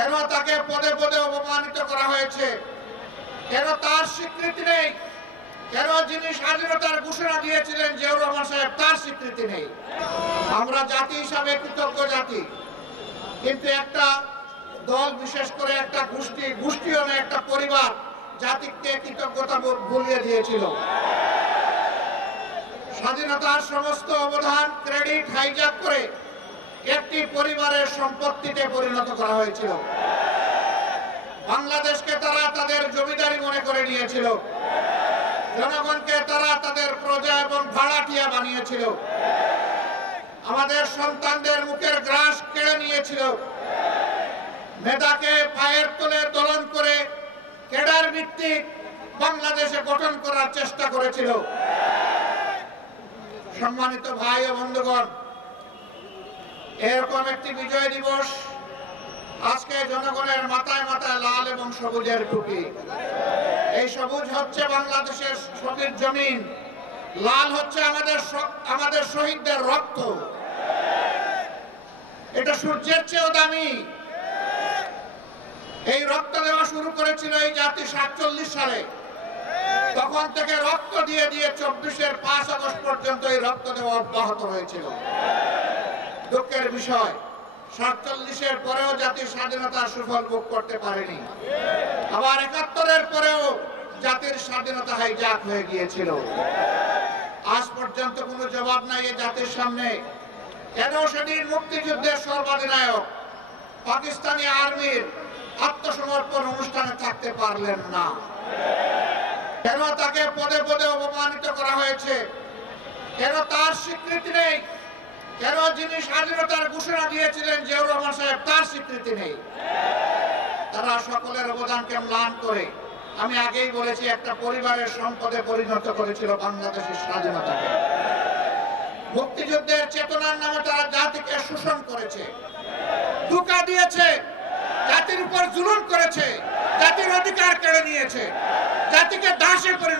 কেন তাকে পদে পদে অপমানিত করা হয়েছে? কেন তার স্বীকৃতি নেই? কেন যিনি স্বাধীনতার ঘোষণা দিয়েছিলেন জিয়াউর রহমান সাহেব, তার স্বীকৃতি নেই? আমরা জাতি হিসাবে কৃতজ্ঞ জাতি, কিন্তু একটা দল, বিশেষ করে একটা গোষ্ঠীও না, একটা পরিবার জাতিকে কৃতজ্ঞতা ভুলিয়ে দিয়েছিল। স্বাধীনতার সমস্ত অবদান, ক্রেডিট হাইজ্যাক করে একটি পরিবারের সম্পত্তিতে পরিণত করা হয়েছিল। বাংলাদেশকে তারা তাদের জমিদারি মনে করে নিয়েছিল। জনগণকে তারা তাদের প্রজা এবং ভাড়াটিয়া বানিয়েছিল। আমাদের সন্তানদের মুখের গ্রাস কেড়ে নিয়েছিল। মেধাকে পায়ের তলে দলন করে ক্যাডার ভিত্তিক বাংলাদেশে গঠন করার চেষ্টা করেছিল। সম্মানিত ভাই ও বন্ধুগণ, এরকম একটি বিজয় দিবস আজকে জনগণের মাথায় মাথায় লাল এবং সবুজের টুপি। এই সবুজ হচ্ছে বাংলাদেশের সবুজ জমিন, লাল হচ্ছে আমাদের শহীদদের রক্ত। এটা সূর্যের চেয়েও দামি। এই রক্ত দেওয়া শুরু করেছিল এই জাতি 47 সালে। তখন থেকে রক্ত দিয়ে দিয়ে 24-এর 5 আগস্ট পর্যন্ত এই রক্ত দেওয়া অব্যাহত হয়েছিল। দুঃখের বিষয়, 47-এর পরেও জাতির স্বাধীনতার সুফল ভোগ করতে পারেনি। আবার 71-এর পরেও জাতির স্বাধীনতা হাইজ্যাক হয়ে গিয়েছিল। আজ পর্যন্ত কোনো জবাব নাই এই জাতির সামনে, কেন সেদিন মুক্তিযুদ্ধের সর্বাধিনায়ক পাকিস্তানি আর্মির আত্মসমর্পণ অনুষ্ঠানে থাকতে পারলেন না? কেন তাকে পদে পদে অপমানিত করা হয়েছে? কেন তার স্বীকৃতি নেই? কেন যিনি স্বাধীনতার ঘোষণা দিয়েছিলেন জিয়াউর রহমান সাহেব, তার স্বীকৃতি নেই? তারা সকলের অবদানকে ম্লান করে, আমি আগেই বলেছি, একটা পরিবারের সম্পদে পরিণত করেছিল বাংলাদেশের স্বাধীনতাকে। মুক্তিযুদ্ধের চেতনার নামে তারা জাতিকে শোষণ করেছে, ধোঁকা দিয়েছে, জাতির উপর জুলুম করেছে, জাতির অধিকার কেড়ে নিয়েছে, জাতিকে দাসে পরিণত